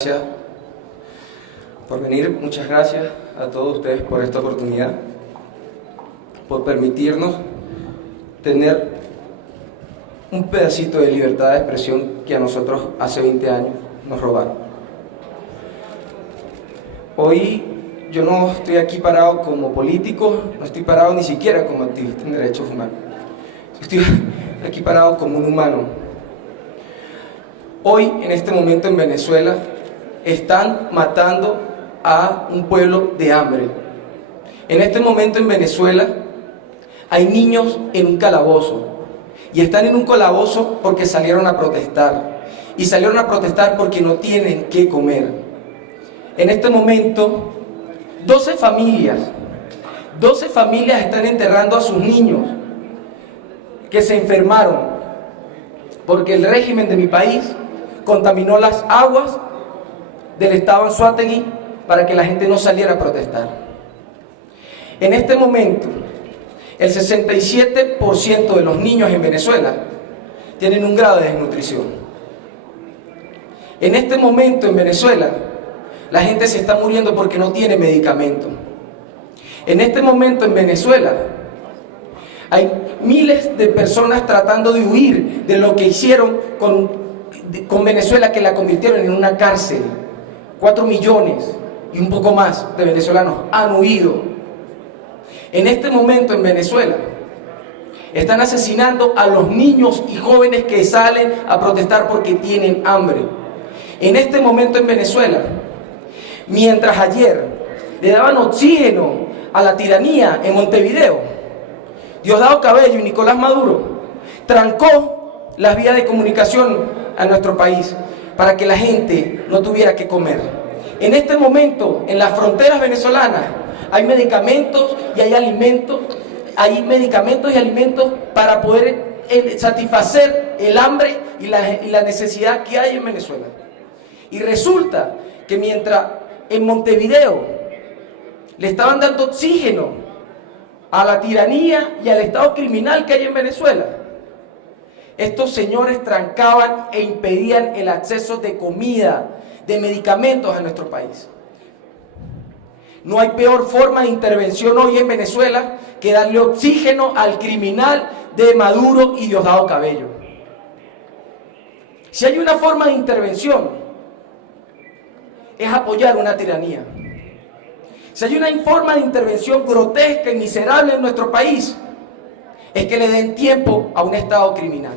Gracias por venir, muchas gracias a todos ustedes por esta oportunidad, por permitirnos tener un pedacito de libertad de expresión que a nosotros hace 20 años nos robaron. Hoy yo no estoy aquí parado como político, no estoy parado ni siquiera como activista en derechos humanos, estoy aquí parado como un humano. Hoy, en este momento en Venezuela, están matando a un pueblo de hambre. En este momento en Venezuela hay niños en un calabozo y están en un calabozo porque salieron a protestar y salieron a protestar porque no tienen qué comer. En este momento 12 familias están enterrando a sus niños que se enfermaron porque el régimen de mi país contaminó las aguas del estado Anzoátegui para que la gente no saliera a protestar. En este momento, el 67% de los niños en Venezuela tienen un grado de desnutrición. En este momento en Venezuela, la gente se está muriendo porque no tiene medicamento. En este momento en Venezuela, hay miles de personas tratando de huir de lo que hicieron con Venezuela, que la convirtieron en una cárcel. 4 millones y un poco más de venezolanos han huido. En este momento en Venezuela están asesinando a los niños y jóvenes que salen a protestar porque tienen hambre. En este momento en Venezuela, mientras ayer le daban oxígeno a la tiranía en Montevideo, Diosdado Cabello y Nicolás Maduro trancó las vías de comunicación a nuestro país para que la gente no tuviera que comer. En este momento, en las fronteras venezolanas, hay medicamentos y hay alimentos, para poder satisfacer el hambre y la necesidad que hay en Venezuela. Y resulta que mientras en Montevideo le estaban dando oxígeno a la tiranía y al estado criminal que hay en Venezuela, estos señores trancaban e impedían el acceso de comida, de medicamentos a nuestro país. No hay peor forma de intervención hoy en Venezuela que darle oxígeno al criminal de Maduro y Diosdado Cabello. Si hay una forma de intervención, es apoyar una tiranía. Si hay una forma de intervención grotesca y miserable en nuestro país, es que le den tiempo a un estado criminal.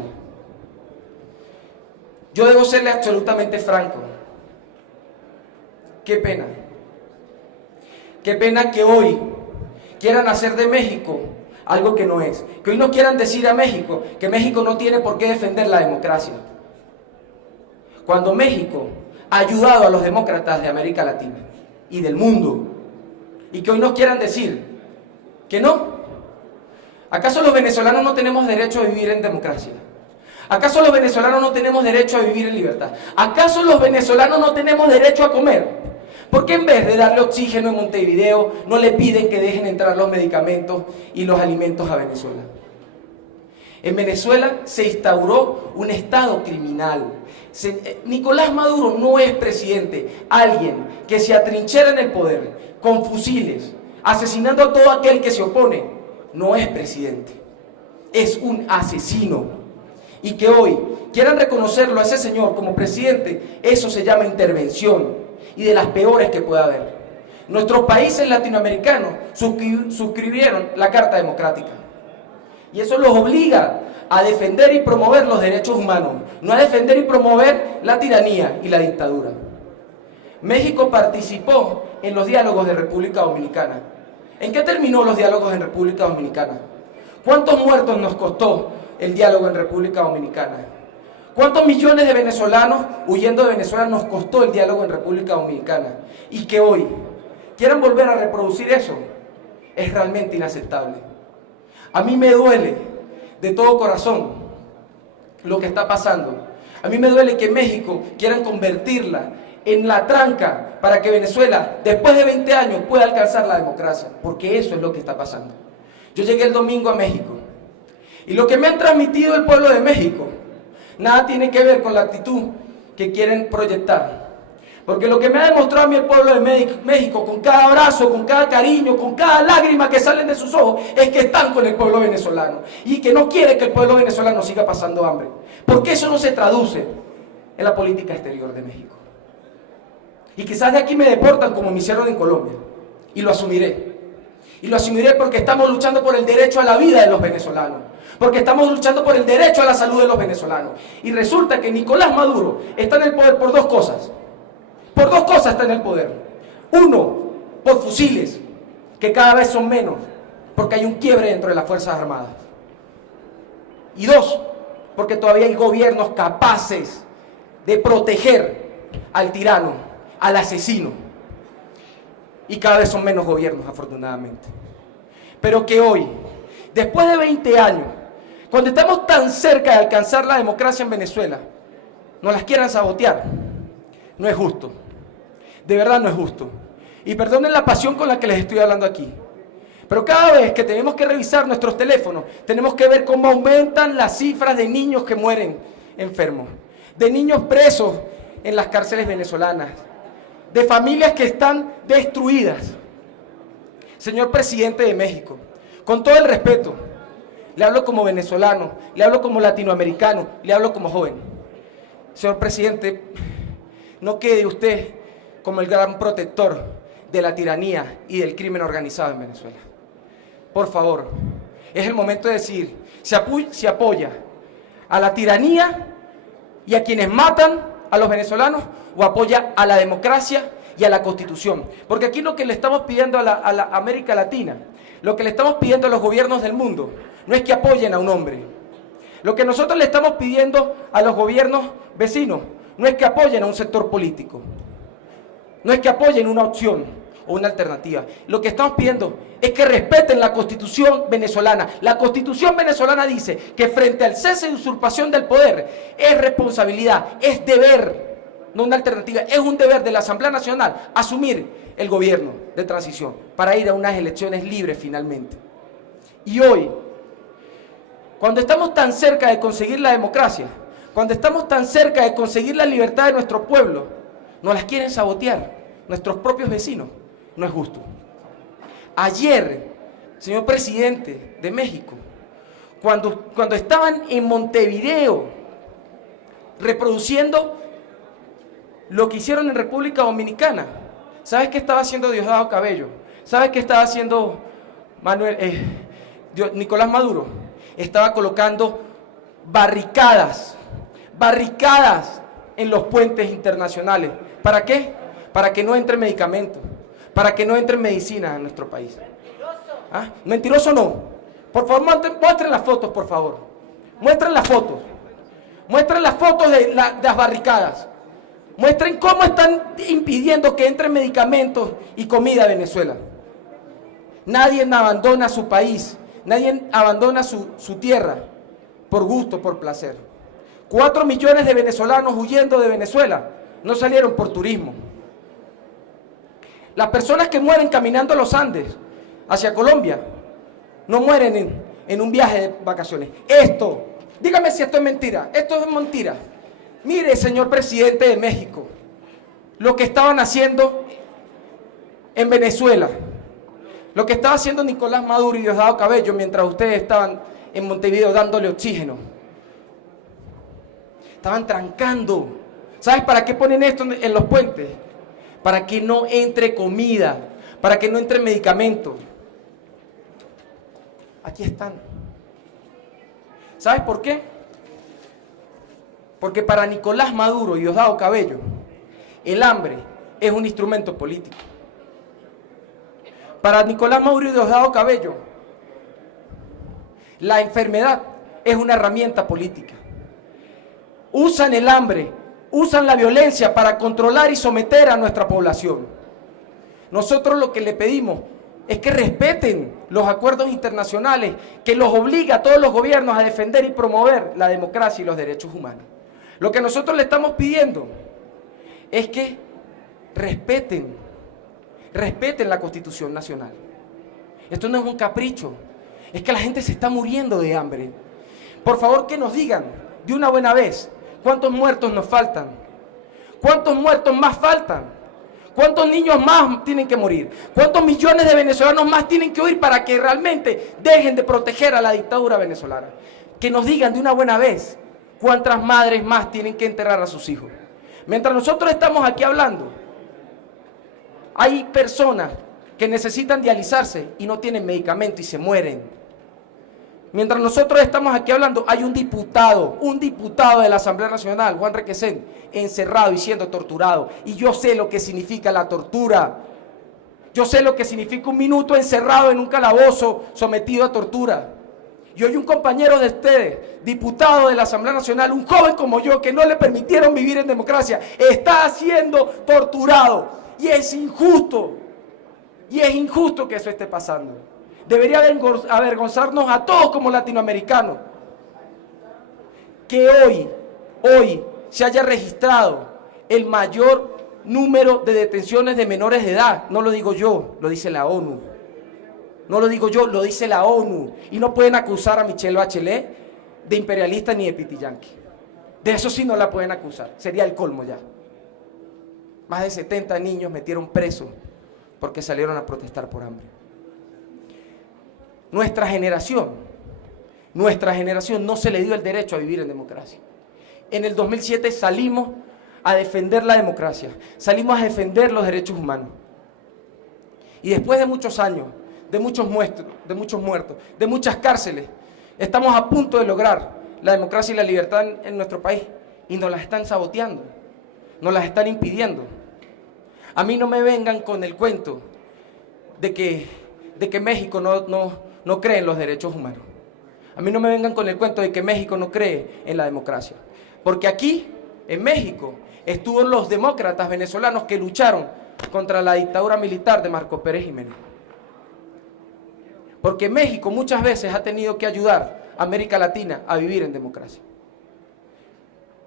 Yo debo serle absolutamente franco. Qué pena. Qué pena que hoy quieran hacer de México algo que no es. Que hoy no quieran decir a México que México no tiene por qué defender la democracia. Cuando México ha ayudado a los demócratas de América Latina y del mundo. Y que hoy nos quieran decir que no. ¿Acaso los venezolanos no tenemos derecho a vivir en democracia? ¿Acaso los venezolanos no tenemos derecho a vivir en libertad? ¿Acaso los venezolanos no tenemos derecho a comer? ¿Por qué en vez de darle oxígeno en Montevideo no le piden que dejen entrar los medicamentos y los alimentos a Venezuela? En Venezuela se instauró un estado criminal. Nicolás Maduro no es presidente. Alguien que se atrinchera en el poder con fusiles, asesinando a todo aquel que se opone, no es presidente, es un asesino. Y que hoy quieran reconocerlo a ese señor como presidente, eso se llama intervención, y de las peores que pueda haber. Nuestros países latinoamericanos suscribieron la Carta Democrática, y eso los obliga a defender y promover los derechos humanos, no a defender y promover la tiranía y la dictadura. México participó en los diálogos de República Dominicana. ¿En qué terminó los diálogos en República Dominicana? ¿Cuántos muertos nos costó el diálogo en República Dominicana? ¿Cuántos millones de venezolanos huyendo de Venezuela nos costó el diálogo en República Dominicana? Y que hoy quieran volver a reproducir eso es realmente inaceptable. A mí me duele de todo corazón lo que está pasando. A mí me duele que México quieran convertirla en la tranca para que Venezuela, después de 20 años, pueda alcanzar la democracia, porque eso es lo que está pasando. Yo llegué el domingo a México, y lo que me han transmitido el pueblo de México, nada tiene que ver con la actitud que quieren proyectar. Porque lo que me ha demostrado a mí el pueblo de México, con cada abrazo, con cada cariño, con cada lágrima que salen de sus ojos, es que están con el pueblo venezolano y que no quiere que el pueblo venezolano siga pasando hambre. Porque eso no se traduce en la política exterior de México. Y quizás de aquí me deportan como me hicieron en Colombia. Y lo asumiré. Y lo asumiré porque estamos luchando por el derecho a la vida de los venezolanos. Porque estamos luchando por el derecho a la salud de los venezolanos. Y resulta que Nicolás Maduro está en el poder por dos cosas. Por dos cosas está en el poder. Uno, por fusiles, que cada vez son menos, porque hay un quiebre dentro de las Fuerzas Armadas. Y dos, porque todavía hay gobiernos capaces de proteger al tirano, al asesino. Y cada vez son menos gobiernos, afortunadamente. Pero que hoy, después de 20 años, cuando estamos tan cerca de alcanzar la democracia en Venezuela, nos las quieran sabotear, no es justo. De verdad no es justo. Y perdonen la pasión con la que les estoy hablando aquí. Pero cada vez que tenemos que revisar nuestros teléfonos, tenemos que ver cómo aumentan las cifras de niños que mueren enfermos, de niños presos en las cárceles venezolanas, de familias que están destruidas. Señor presidente de México, con todo el respeto, le hablo como venezolano, le hablo como latinoamericano, le hablo como joven. Señor presidente, no quede usted como el gran protector de la tiranía y del crimen organizado en Venezuela. Por favor, es el momento de decir, se apoya a la tiranía y a quienes matan a los venezolanos o apoya a la democracia y a la Constitución. Porque aquí lo que le estamos pidiendo a la América Latina, lo que le estamos pidiendo a los gobiernos del mundo, no es que apoyen a un hombre. Lo que nosotros le estamos pidiendo a los gobiernos vecinos, no es que apoyen a un sector político. No es que apoyen una opción o una alternativa. Lo que estamos pidiendo es que respeten la Constitución venezolana. La Constitución venezolana dice que frente al cese de usurpación del poder es responsabilidad, es deber, no una alternativa, es un deber de la Asamblea Nacional asumir el gobierno de transición para ir a unas elecciones libres finalmente. Y hoy, cuando estamos tan cerca de conseguir la democracia, cuando estamos tan cerca de conseguir la libertad de nuestro pueblo, nos las quieren sabotear nuestros propios vecinos. No es justo. Ayer, señor presidente de México, cuando estaban en Montevideo reproduciendo lo que hicieron en República Dominicana, ¿sabes qué estaba haciendo Diosdado Cabello? ¿Sabes qué estaba haciendo Nicolás Maduro? Estaba colocando barricadas en los puentes internacionales. ¿Para qué? Para que no entre medicamentos, para que no entre medicina a nuestro país. ¿Ah? Mentiroso no. Por favor, muestren las fotos, por favor. Muestren las fotos. Muestren las fotos de las barricadas. Muestren cómo están impidiendo que entren medicamentos y comida a Venezuela. Nadie abandona su país, nadie abandona su tierra por gusto, por placer. 4 millones de venezolanos huyendo de Venezuela no salieron por turismo. Las personas que mueren caminando los Andes hacia Colombia no mueren en un viaje de vacaciones. Esto, dígame si esto es mentira. Esto es mentira. Mire, señor presidente de México, lo que estaban haciendo en Venezuela, lo que estaba haciendo Nicolás Maduro y Diosdado Cabello mientras ustedes estaban en Montevideo dándole oxígeno. Estaban trancando. ¿Sabes para qué ponen esto en los puentes? Para que no entre comida, para que no entre medicamentos. Aquí están. ¿Sabes por qué? Porque para Nicolás Maduro y Diosdado Cabello, el hambre es un instrumento político. Para Nicolás Maduro y Diosdado Cabello, la enfermedad es una herramienta política. Usan el hambre, usan la violencia para controlar y someter a nuestra población. Nosotros lo que le pedimos es que respeten los acuerdos internacionales que los obliga a todos los gobiernos a defender y promover la democracia y los derechos humanos. Lo que nosotros le estamos pidiendo es que respeten la Constitución Nacional. Esto no es un capricho, es que la gente se está muriendo de hambre. Por favor, que nos digan de una buena vez cuántos muertos nos faltan, ¿Cuántos muertos más faltan? ¿Cuántos niños más tienen que morir? ¿Cuántos millones de venezolanos más tienen que huir para que realmente dejen de proteger a la dictadura venezolana? Que nos digan de una buena vez cuántas madres más tienen que enterrar a sus hijos. Mientras nosotros estamos aquí hablando, hay personas que necesitan dializarse y no tienen medicamento y se mueren. Mientras nosotros estamos aquí hablando, hay un diputado de la Asamblea Nacional, Juan Requesén, encerrado y siendo torturado. Y yo sé lo que significa la tortura. Yo sé lo que significa un minuto encerrado en un calabozo, sometido a tortura. Y hoy un compañero de ustedes, diputado de la Asamblea Nacional, un joven como yo, que no le permitieron vivir en democracia, está siendo torturado. Y es injusto. Y es injusto que eso esté pasando. Debería avergonzarnos a todos como latinoamericanos que hoy se haya registrado el mayor número de detenciones de menores de edad. No lo digo yo, lo dice la ONU. No lo digo yo, lo dice la ONU. Y no pueden acusar a Michelle Bachelet de imperialista ni de pitiyanqui. De eso sí no la pueden acusar, sería el colmo ya. Más de 70 niños metieron presos porque salieron a protestar por hambre. Nuestra generación no se le dio el derecho a vivir en democracia. En el 2007 salimos a defender la democracia, salimos a defender los derechos humanos. Y después de muchos años, de muchos muertos, de muchas cárceles, estamos a punto de lograr la democracia y la libertad en nuestro país. Y nos las están saboteando, nos las están impidiendo. A mí no me vengan con el cuento de que México no cree en los derechos humanos. A mí no me vengan con el cuento de que México no cree en la democracia. Porque aquí, en México, estuvieron los demócratas venezolanos que lucharon contra la dictadura militar de Marcos Pérez Jiménez. Porque México muchas veces ha tenido que ayudar a América Latina a vivir en democracia.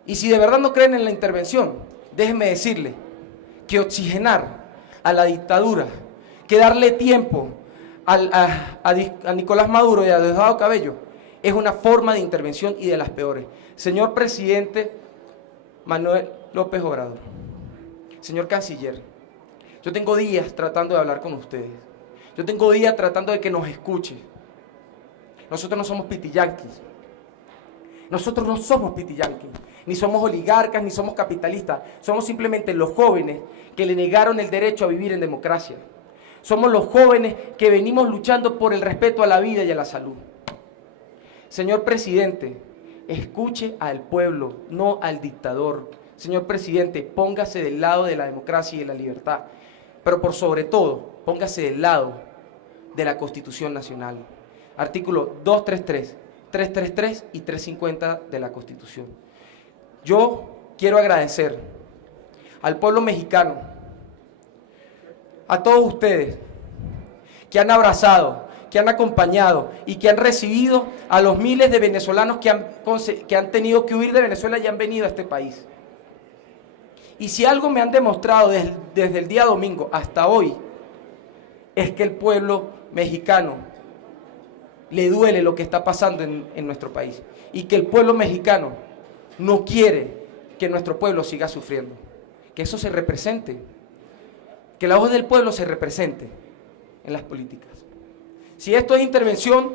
Y si de verdad no creen en la intervención, déjenme decirles que oxigenar a la dictadura, que darle tiempo a Nicolás Maduro y a Diosdado Cabello, es una forma de intervención y de las peores. Señor presidente Manuel López Obrador, señor canciller, yo tengo días tratando de hablar con ustedes. Yo tengo días tratando de que nos escuchen. Nosotros no somos pitiyanquis. Nosotros no somos pitiyanquis. Ni somos oligarcas, ni somos capitalistas. Somos simplemente los jóvenes que le negaron el derecho a vivir en democracia. Somos los jóvenes que venimos luchando por el respeto a la vida y a la salud. Señor presidente, escuche al pueblo, no al dictador. Señor presidente, póngase del lado de la democracia y de la libertad. Pero por sobre todo, póngase del lado de la Constitución Nacional. Artículo 233, 333 y 350 de la Constitución. Yo quiero agradecer al pueblo mexicano, a todos ustedes que han abrazado, que han acompañado y que han recibido a los miles de venezolanos que han tenido que huir de Venezuela y han venido a este país. Y si algo me han demostrado desde el día domingo hasta hoy, es que el pueblo mexicano le duele lo que está pasando en nuestro país. Y que el pueblo mexicano no quiere que nuestro pueblo siga sufriendo. Que eso se represente. Que la voz del pueblo se represente en las políticas. Si esto es intervención,